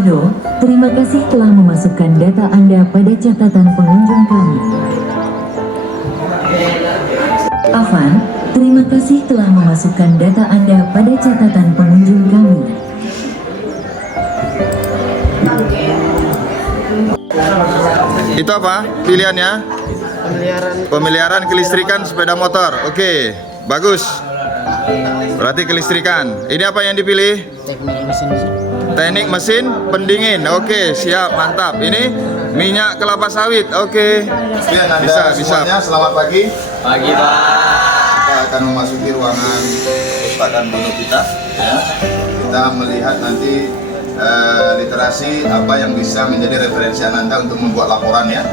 Aldo, terima kasih telah memasukkan data Anda pada catatan pengunjung kami. Afan, terima kasih telah memasukkan data Anda pada catatan pengunjung kami. Itu apa pilihannya? Pemeliharaan kelistrikan sepeda motor. Oke, bagus. Berarti kelistrikan. Ini apa yang dipilih? Teknik mesin pendingin. Oke, siap, mantap. Ini minyak kelapa sawit. Oke. Bisa. Selamat pagi. Pagi, Pak. Kita akan memasuki ruangan perpustakaan Bono kita. Ya. Kita melihat nanti literasi apa yang bisa menjadi referensi Anda untuk membuat laporan ya.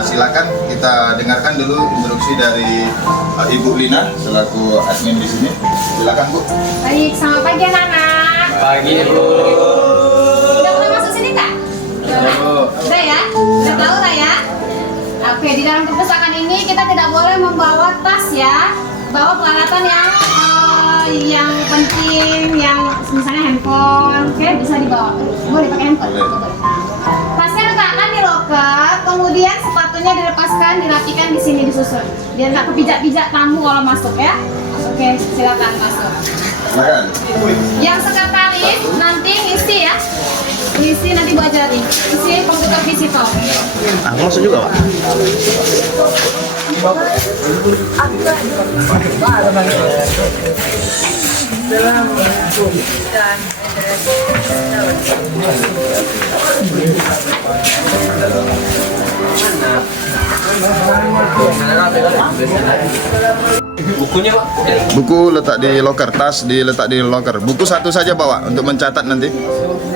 Silakan kita dengarkan dulu instruksi dari Ibu Lina selaku admin di sini. Silakan Bu. Baik, selamat pagi anak-anak. Pagi, Bu. Udah pernah masuk sini kak? Udah ya? Udah tahu lah ya? Oke, di dalam perpustakaan ini kita tidak boleh membawa tas ya. Bawa peralatan yang penting, yang misalnya handphone, oke, bisa dibawa. Boleh pakai handphone? Boleh. Tasnya letakkan di loker, kemudian sepatunya dilepaskan, dirapikan di sini disusun. Biar nggak kepijak-pijak tamu kalau masuk ya. Oke, silakan masuk. Silakan. Yang sekretaris nanti ngisi ya. Ngisi nanti Bu ajarin. Ngisi komputer visitor. Masuk juga, Pak. Bukunya, Pak. Buku letak di loker, tas diletak di loker. Buku satu saja bawa untuk mencatat nanti.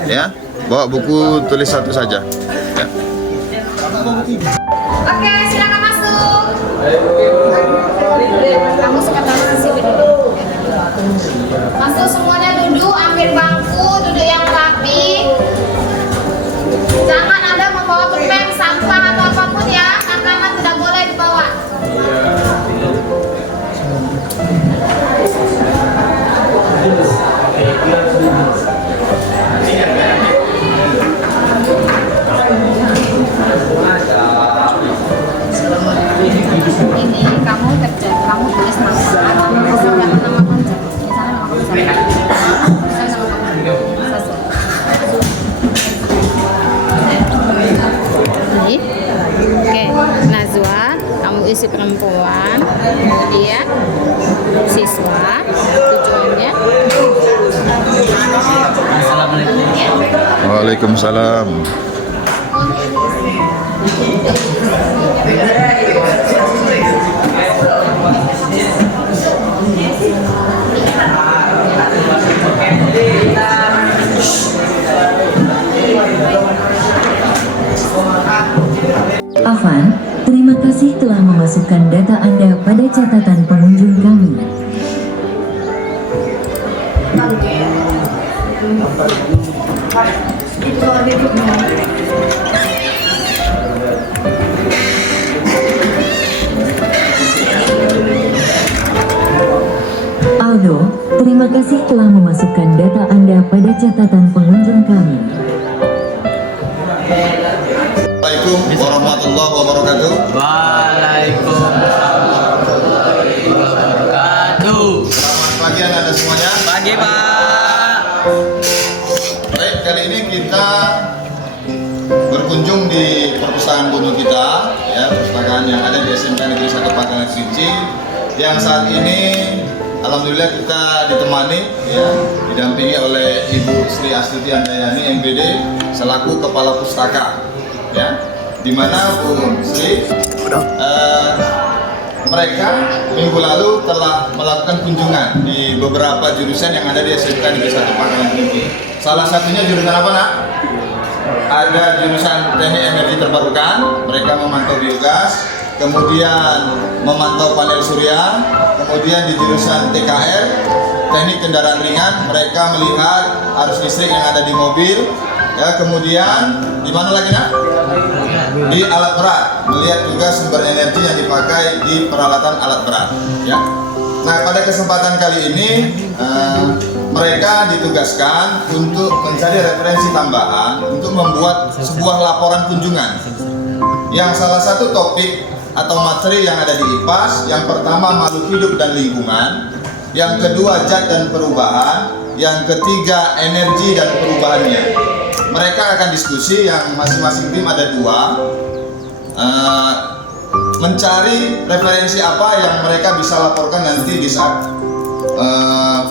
Ya. Bawa buku tulis satu saja. Ya. Oke, silakan masuk. Kamu sekretaris di sini dulu. Masuk semuanya duduk, ambil bangku, duduk yang rapi. Jangan Anda membawa pulpen, sampah atau apapun ya, karena tidak boleh dibawa. Ini kamu kerja, kamu tulis nama kerja. Misalnya nama kamu Oke, Nazwa, kamu isi perempuan, kemudian siswa, tujuannya. Waalaikumsalam. Afan, terima kasih telah memasukkan data Anda pada catatan pengunjung kami. Aldo, terima kasih telah memasukkan data Anda pada catatan pengunjung kami. Assalamualaikum warahmatullahi wabarakatuh. Waalaikumsalam warahmatullahi wabarakatuh. Selamat pagi Anda semuanya. Pagi, Pak. Baik, kali ini kita berkunjung di perpustakaan Bono kita, ya, perpustakaan yang ada di SMK Negeri 1 Pangkalan Kerinci. Yang saat ini alhamdulillah kita ditemani, ya, didampingi oleh Ibu Sri Astuti Andayani MPD selaku Kepala Pustaka, ya, di mana Bu Sri mereka minggu lalu telah melakukan kunjungan di beberapa jurusan yang ada di SMK Negeri 1 Pangkalan Kerinci. Salah satunya jurusan apa, Nak? Ada jurusan Teknik Energi Terbarukan, mereka memantau biogas, kemudian memantau panel surya, kemudian di jurusan TKR, Teknik Kendaraan Ringan, mereka melihat arus listrik yang ada di mobil, ya, kemudian di mana lagi, Nak? Di alat berat, melihat juga sumber energi yang dipakai di peralatan alat berat, ya. Nah, pada kesempatan kali ini mereka ditugaskan untuk mencari referensi tambahan untuk membuat sebuah laporan kunjungan. Yang salah satu topik atau materi yang ada di IPAS, yang pertama makhluk hidup dan lingkungan, yang kedua zat dan perubahan, yang ketiga energi dan perubahannya. Mereka akan diskusi, yang masing-masing tim ada 2, mencari referensi apa yang mereka bisa laporkan nanti di saat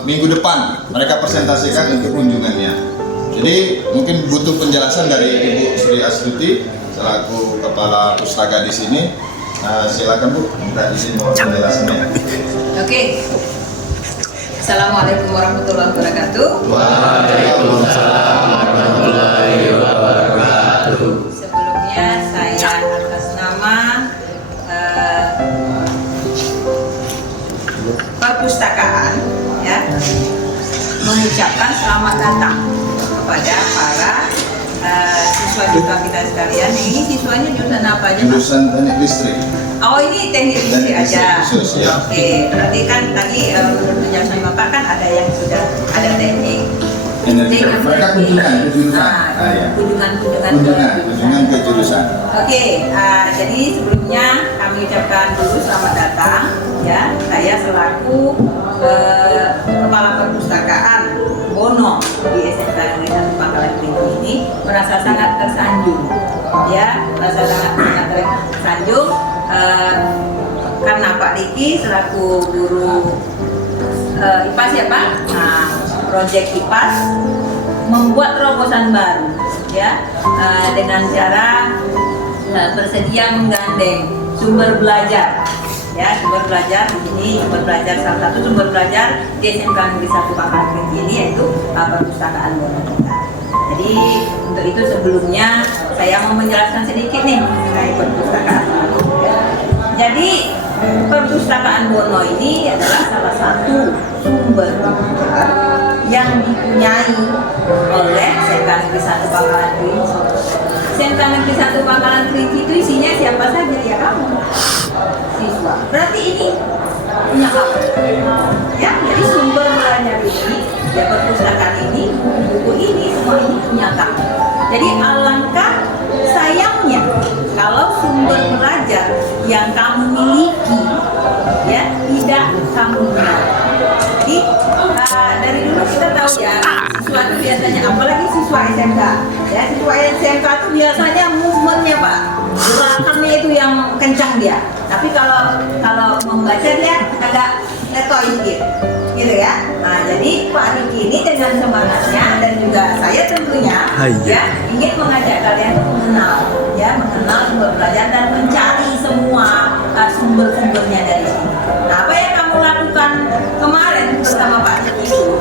minggu depan mereka presentasikan untuk kunjungannya. Jadi mungkin butuh penjelasan dari Ibu Sri Astuti selaku kepala pustaka di sini. Silakan Bu, minta izin mohon penjelasannya. Oke. Assalamualaikum warahmatullahi wabarakatuh. Waalaikumsalam warahmatullahi wabarakatuh. Sebelumnya saya atas nama perpustakaan ya mengucapkan selamat datang kepada para siswa-siswa kita sekalian. Ini siswanya jurusan apa aja, Pak? Jurusan teknik listrik. Oh, ini teknik listrik aja. Khusus, ya. Oke, berarti kan tadi menurut penjelasan Bapak kan ada yang sudah ada teknik. Energi. Mereka kunjungan ke jurusan. Ya. Kunjungan ke jurusan. Oke, jadi sebelumnya kami ucapkan dulu selamat datang ya. Saya selaku kepala perpustakaan Bono di SMK Negeri 1 Pangkalan Kelinci ini merasa sangat tersanjung ya, merasa sangat tersanjung karena Pak Diki selaku guru IPAS ya Pak, nah, proyek IPAS membuat terobosan baru ya, dengan cara bersedia menggandeng sumber belajar ya, sumber belajar di sini, sumber belajar salah satu sumber belajar di SMK Negeri 1 Pangkalan Kelinci ini yaitu perpustakaan Bono kita. Jadi untuk itu sebelumnya saya mau menjelaskan sedikit nih mengenai perpustakaan Bono. Jadi perpustakaan Bono ini adalah salah satu sumber yang dipunyai oleh SMK Negeri 1 Pangkalan Kelinci. SMK Negeri 1 Pangkalan Kelinci itu isinya siapa saja ya kamu? Siswa. Berarti ini punya hak. Ya, jadi sumber belajar ini, ya perpustakaan ini, buku ini, semua ini punya hak. Jadi alangkah sayangnya kalau sumber belajar yang kamu miliki ya tidak kamu gunakan. Jadi dari dulu kita tahu ya, siswa itu biasanya, apalagi siswa SMK ya, siswa SMK itu biasanya movementnya Pak, gerakannya itu yang kencang dia. Tapi kalau membaca dia agak letoy sedikit, gitu ya. Nah, jadi Pak Diki ini dengan semangatnya dan juga saya tentunya ya ingin mengajak kalian mengenal sumber belajar dan mencari semua sumber-sumbernya dari sini. Nah, apa yang kamu lakukan kemarin bersama Pak Diki itu,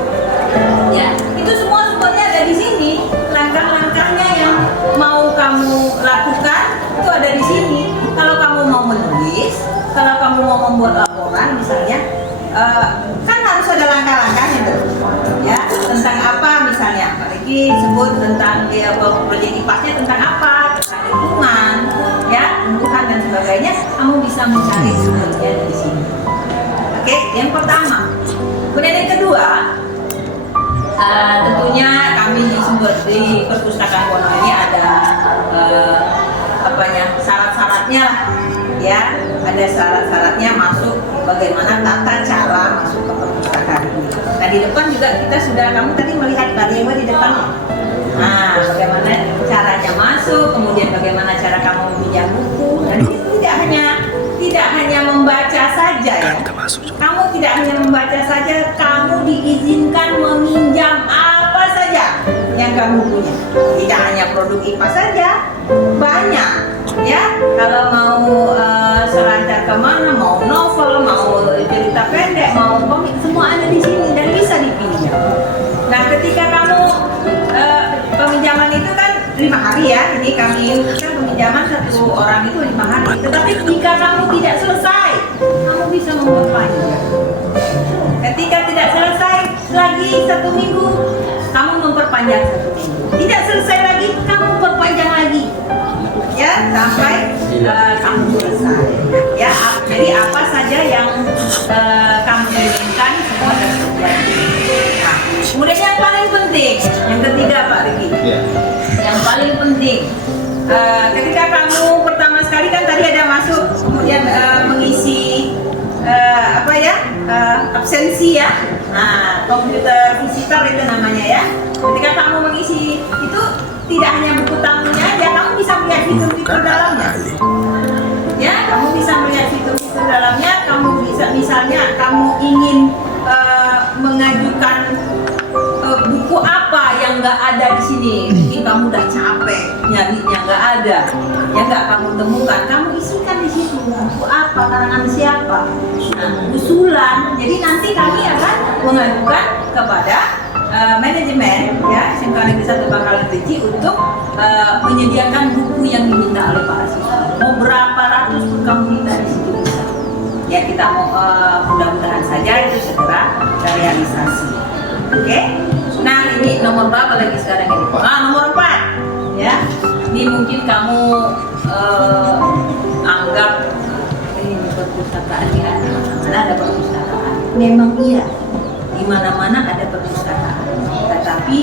ya itu semua sumbernya ada di sini. Langkah-langkahnya yang mau kamu lakukan itu ada di sini. Kalau kamu mau menulis, kalau kamu mau membuat laporan misalnya, kan harus ada langkah-langkahnya tuh, ya tentang apa misalnya Pak Diki sebut tentang proyek IPAS-nya tentang apa, tentang lingkungan, ya tumbuhan dan sebagainya, kamu bisa mencari sumbernya dari sini. Oke, yang pertama. Kemudian yang kedua, tentunya kami di perpustakaan Bono ini ada syarat-syaratnya lah, ya ada syarat-syaratnya masuk, bagaimana tata cara masuk ke perpustakaan ini. Nah di depan juga kita sudah, kamu tadi melihat Pak Dewa di depan. Nah bagaimana caranya masuk, kemudian bagaimana cara kamu meminjam buku. Dan itu tidak hanya membaca saja ya. Kamu tidak hanya membaca saja, kamu diizinkan meminjam apa saja yang kamu punya. Tidak hanya produk IPA saja, banyak ya. Kalau mau selancar kemana, mau novel, mau cerita pendek, mau komik, semua ada di sini dan bisa dipinjam. Nah, ketika kamu peminjaman itu kan 5 hari ya. Ini kami kan peminjaman satu orang itu 5 hari. Tetapi jika kamu tidak selesai, kamu bisa memperpanjang. Ketika tidak selesai lagi 1 minggu, kamu memperpanjang 1 minggu. Tidak selesai lagi, kamu perpanjang lagi. Ya, sampai kamu selesai. Ya, Jadi apa saja yang kamu inginkan semua tersedia. Nah, kemudian yang paling penting, yang ketiga Pak Riki, Iya. yang paling penting, ketika kamu pertama sekali kan tadi ada masuk, kemudian mengisi absensi ya. Nah, komputer visitor itu namanya ya. Ketika kamu mengisi itu tidak hanya buku tamunya aja, kamu bisa melihat fitur-fitur dalamnya. Ya, kamu bisa melihat fitur-fitur dalamnya. Kamu bisa misalnya kamu ingin mengajukan buku apa yang nggak ada di sini. Mungkin kamu udah capek nyarinya nggak ada, ya nggak kamu temukan. Kamu isikan di situ buku apa, karangan siapa, nah, usulan. Jadi nanti kami akan mengajukan kepada manajemen ya SMK Negeri 1 Bangkalan Beci untuk menyediakan buku yang diminta oleh para siswa. Mau berapa ratus pun kamu minta di situ bisa. Ya kita mau mudah-mudahan saja itu segera terrealisasi. Oke? Nah ini nomor berapa lagi sekarang ini? Nomor 4 ya. Ini mungkin kamu anggap ini perpustakaan ya, mana ada perpustakaan. Memang iya, di mana-mana ada perpustakaan. Tetapi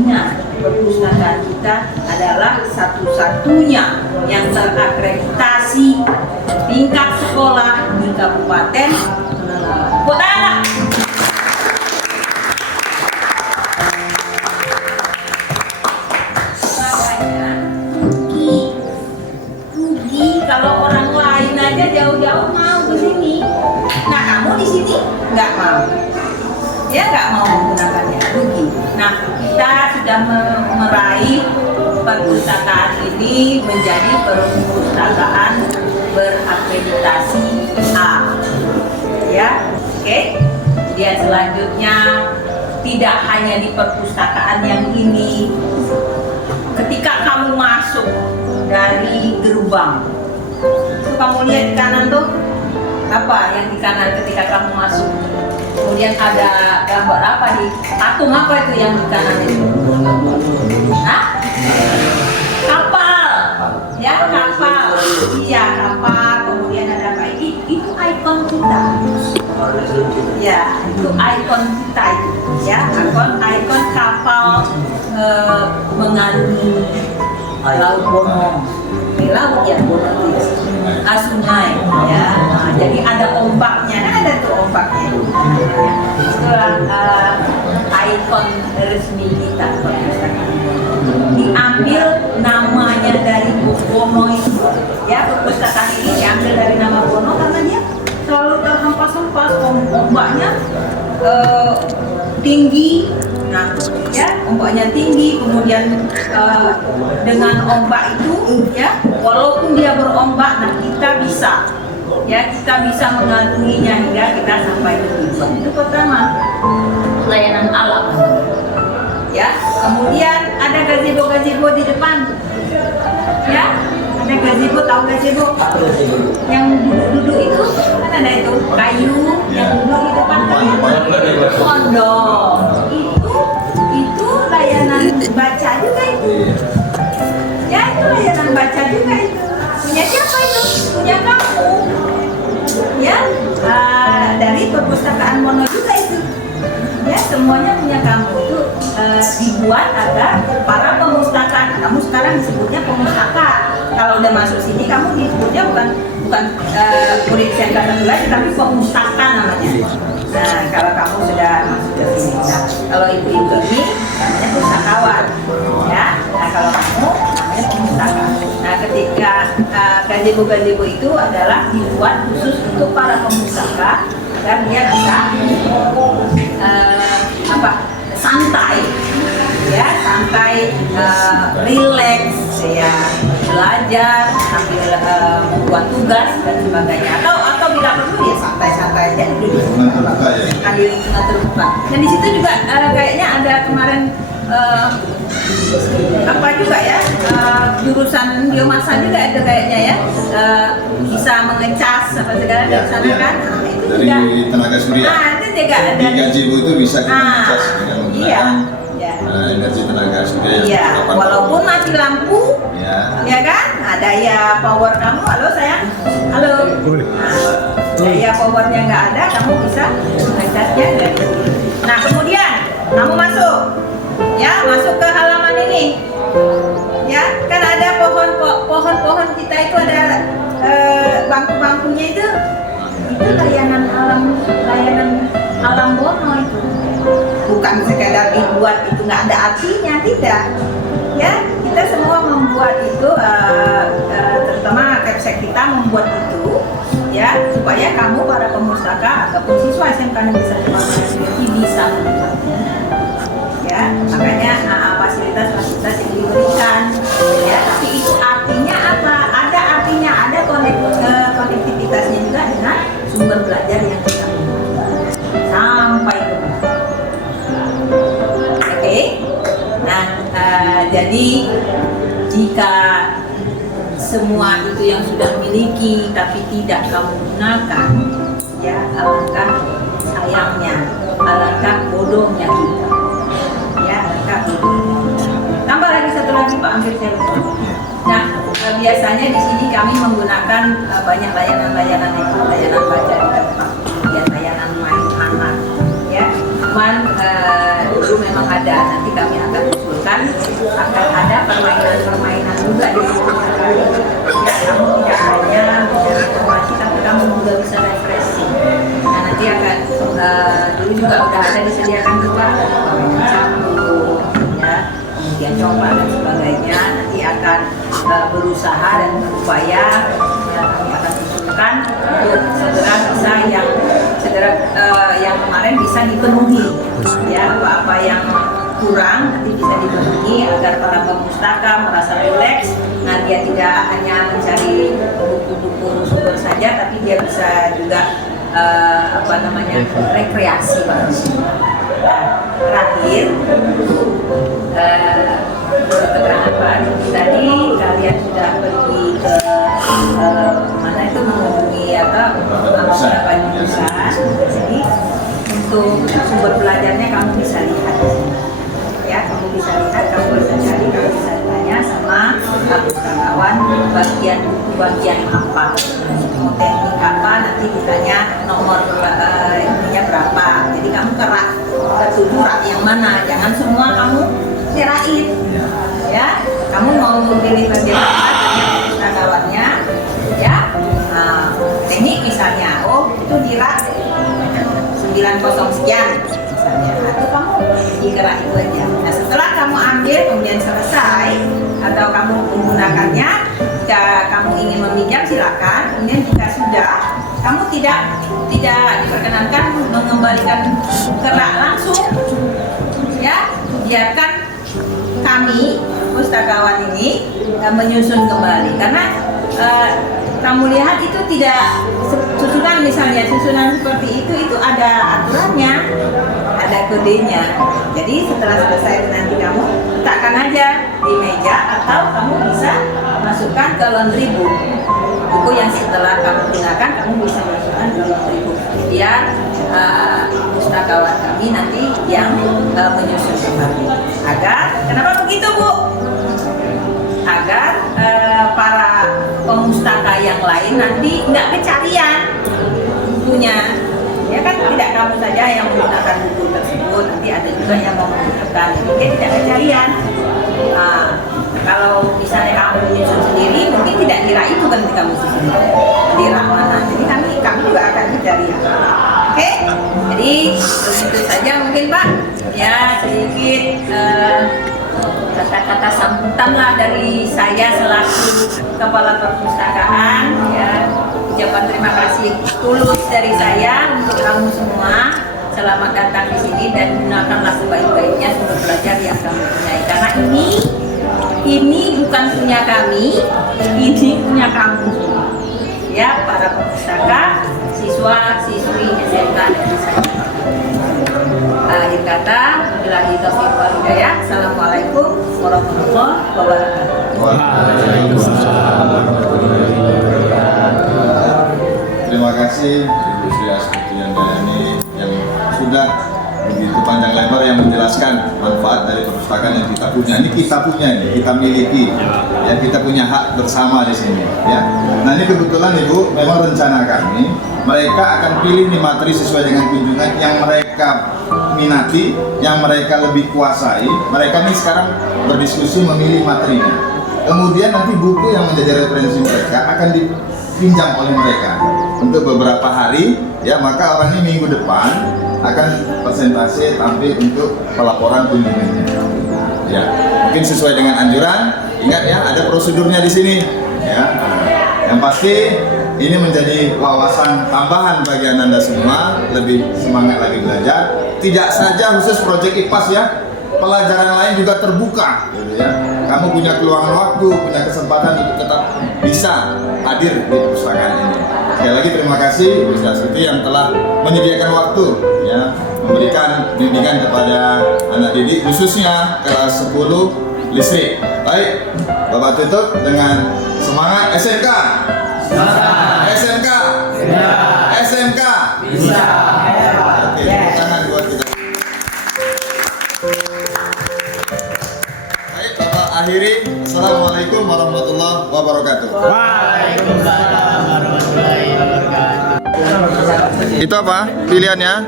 ingat, perpustakaan kita adalah satu-satunya yang terakreditasi tingkat sekolah di Kabupaten Kota Anak. Rugi kalau orang lain aja jauh-jauh mau ke sini. Nah kamu di sini nggak mau. Ya nggak mau menggunakannya, rugi. Nah kita sudah meraih perpustakaan ini menjadi perpustakaan berakreditasi A, ya, oke. Kemudian selanjutnya tidak hanya di perpustakaan yang ini. Ketika kamu masuk dari gerbang, itu kamu lihat di kanan tuh apa yang di kanan ketika kamu masuk? Kemudian ada gambar apa di patung apa itu yang di kanan itu? Hah? Kapal, ya kapal, iya kapal. Kemudian ada apa? Itu ikon kita, ya itu ikon kita itu, ya ikon kapal mengandung laut Bono, laut ya Bono itu. Sungai ya, nah, jadi ada ombaknya, nah, ada tuh ombaknya. Itulah ikon resmi kita perpustakaan. Diambil namanya dari Bono itu, ya perpustakaan ini diambil dari nama Bono karena dia selalu terhempas-hempas, ombaknya tinggi. Nah, ya ombaknya tinggi, kemudian dengan ombak itu, ya walaupun dia berombak, nah kita bisa mengaguminya hingga kita sampai ke tujuan. Itu pertama, layanan alam. Ya, kemudian ada gazebo di depan, ya ada gazebo, tahu gazebo? Yang duduk itu kan ada itu kayu yang duduk di depan kan pondok. Itu layanan baca juga itu. Ya itu layanan baca juga itu. Punya siapa itu? Punya kamu. Ya dari perpustakaan Mono juga itu. Ya semuanya punya kamu itu dibuat agar para pemustakaan. Kamu sekarang disebutnya pemustaka. Kalau udah masuk sini kamu disebutnya bukan murid SMK 1 lagi, tapi pemustaka namanya. Nah, kalau kamu sudah masuk ke sini, nah, kalau ibu-ibu ini namanya pustakawan, ya. Nah, kalau kamu namanya pemustaka. Nah, ketika gazebo itu adalah dibuat khusus untuk para pemustaka agar dia bisa santai, ya, relax, ya, belajar sambil membuat tugas dan sebagainya. Atau bila perlu ya santai-santai aja duduk di lingkungan terbuka. Dan di situ juga kayaknya ada kemarin juga ya jurusan biomasa juga itu kayaknya ya, bisa mengecas apa segala di sana kan. Nah, itu dari juga tenaga surya. Itu juga ada di gazebo itu bisa kita ngecas dengan menggunakan energi tenaga surya yang Iya, dapat- walaupun mati lampu, ya. ya kan? Nah, daya power kamu, halo sayang, halo. Nah, daya powernya nggak ada, kamu bisa ngecasnya dari sini. Nah, kemudian kamu masuk, ya masuk ke halaman ini, ya kan ada pohon-pohon kita itu ada bangku-bangkunya itu layanan alam Bono itu. Bukan sekedar dibuat itu nggak ada artinya, tidak. Ya, kita semua membuat itu, terutama Kepsek kita membuat itu, ya supaya kamu para pemustaka ataupun siswa SMK Negeri 1 Pangkalan bisa menikmatinya. Ya, makanya fasilitas yang diberikan. Ya, tapi itu artinya apa? Ada artinya, ada konektivitasnya juga dengan sumber belajar yang kita miliki sampai ke bawah. Oke. Nah, jadi jika semua itu yang sudah miliki tapi tidak kamu gunakan, ya alangkah sayangnya, alangkah bodohnya kita. Ya, alangkah bodohnya. Tambah lagi satu lagi Pak, hampir saya lupa. Nah, biasanya di sini kami menggunakan banyak layanan-layanan itu, layanan baca di tempat, kemudian layanan main anak, ya. Cuman dulu memang ada, nanti kami akan usulkan akan ada permainan-permainan juga di sini. Ya, kamu tidak hanya mencari informasi, tapi kamu juga bisa refreshing. Nah, nanti akan dulu juga udah ada disediakan juga permainan campur, ya, kemudian coba dan sebagainya. Nanti akan berusaha dan berupaya, ya, kami akan usulkan untuk segera bisa yang kemarin bisa dipenuhi, ya, apa-apa yang kurang nanti bisa dipenuhi agar para pemustaka merasa rileks. Nah, dia tidak hanya mencari buku-buku sumber saja, tapi dia bisa juga rekreasi Pak. Nah, terakhir menurut keterangan Pak Adi tadi, kalian sudah pergi ke mana itu mengunjungi beberapa jurusan. Jadi untuk sumber belajarnya kamu bisa lihat di sini. Ya, kamu bisa lihat, kamu bisa cari, kamu bisa tanya sama pustakawan bagian apa, mau teknik apa, nanti ditanya nomor ininya berapa. Jadi kamu kerak ketujuh rak yang mana, jangan semua kamu kirain. Ya, kamu mau memilih bagian apa, tanya pustakawannya, ya. Teknik misalnya, oh itu di rak 90 sekian misalnya, itu kamu dikerak itu aja. Nah, setelah kamu ambil kemudian selesai atau kamu menggunakannya, jika kamu ingin meminjam silakan. Kemudian jika sudah, kamu tidak diperkenankan mengembalikan kerak langsung, ya, biarkan kami pustakawan ini menyusun kembali, karena kamu lihat itu tidak susunan, misalnya susunan seperti itu ada aturannya, ada kodenya. Jadi setelah selesai nanti kamu letakkan aja di meja atau kamu bisa masukkan ke laundry book. Buku yang setelah kamu gunakan kamu bisa masukkan ke laundry book. Biar pustakawan kami nanti yang menyusun kembali. Agar kenapa begitu Bu? Agar para pemustaka yang lain nanti nggak kecarian bukunya, ya kan, tidak kamu saja yang menggunakan buku tersebut, nanti ada juga yang mau menggunakan, jadi tidak kecarian. Nah, kalau misalnya kamu menyusun sendiri, mungkin tidak kira itu kan kamu susun di rak mana, jadi kami juga akan kecarian. Oke, jadi begitu saja mungkin Pak, ya sedikit kata-kata sambutan lah dari saya selaku Kepala Perpustakaan, ya, ucapan terima kasih tulus dari saya untuk kamu semua. Selamat datang di sini dan gunakanlah sebaik-baiknya sumber belajar yang kamu punya, karena ini bukan punya kami, ini punya kamu semua, ya, para perpustaka, siswa-siswi SMK Negeri 1. Akhir kata, billahi taufiq wal hidayah. Assalamualaikum warahmatullahi wabarakatuh. Waalaikumsalam warahmatullahi wabarakatuh. Terima kasih Ibu Sri Astuti Yandayani yang sudah begitu panjang lebar yang menjelaskan manfaat dari perpustakaan yang kita punya. Ini kita punya, ini kita miliki, ya kita punya hak bersama di sini. Ya. Nah ini kebetulan Ibu, memang rencana kami, mereka akan pilih nih materi sesuai dengan kunjungan yang mereka minati, yang mereka lebih kuasai. Mereka nih sekarang berdiskusi memilih materinya. Kemudian nanti buku yang menjadi referensi mereka akan dipinjam oleh mereka untuk beberapa hari. Ya, maka orang ini minggu depan akan presentasi tampil untuk pelaporan kunjungannya. Ya, mungkin sesuai dengan anjuran. Ingat ya, ada prosedurnya di sini. Ya, yang pasti ini menjadi wawasan tambahan bagi Anda semua, lebih semangat lagi belajar. Tidak saja khusus proyek IPAS ya, pelajaran lain juga terbuka. Gitu ya. Kamu punya keluangan waktu, punya kesempatan untuk tetap bisa hadir di perpustakaan ini. Sekali lagi terima kasih Bu Siti yang telah menyediakan waktu ya, memberikan bimbingan kepada anak didik khususnya kelas 10 listrik. Baik, Bapak tutup dengan semangat SMK. SMK. SMK. Bisa. Oke, tepuk tangan buat kita. Baik, Bapak akhiri. Assalamualaikum warahmatullahi wabarakatuh. Waalaikumsalam warahmatullahi wabarakatuh. Itu apa pilihannya?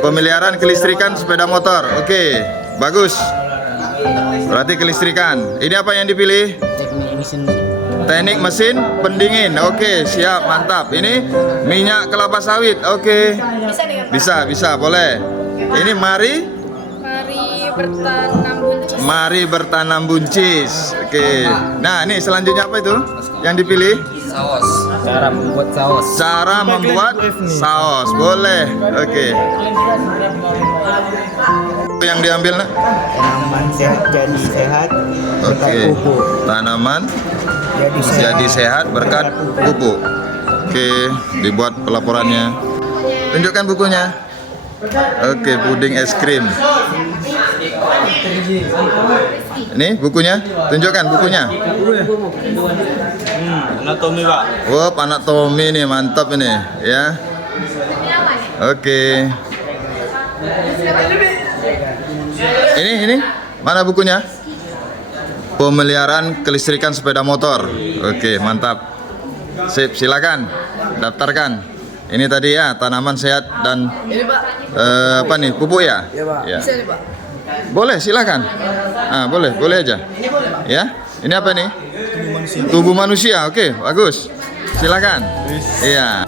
Pemeliharaan kelistrikan sepeda motor. Oke, bagus. Berarti kelistrikan. Ini apa yang dipilih? Teknik mesin pendingin. Oke, siap, mantap. Ini minyak kelapa sawit. Oke. Bisa, boleh. Ini mari bertanam buncis. Oke. Nah, ini selanjutnya apa itu? Yang dipilih? Saus. Cara membuat saus. Cara membuat saus. Boleh. Oke. Yang diambil nak? Tanaman sehat jadi sehat berkat Oke. pupuk. Tanaman jadi sehat berkat pupuk. Oke, dibuat pelaporannya. Tunjukkan bukunya. Oke, puding es krim. Ini bukunya. Tunjukkan bukunya. Anatomi Pak. Wah, anatomi nih, mantap ini, ya. Oke. Ini mana bukunya? Pemeliharaan kelistrikan sepeda motor. Oke, mantap. Sip, silakan daftarkan. Ini tadi ya, tanaman sehat dan apa nih, pupuk ya? Ya. Boleh, silakan. Ah, boleh aja. Ya, ini apa nih? Tubuh manusia. Oke, bagus. Silakan. Iya.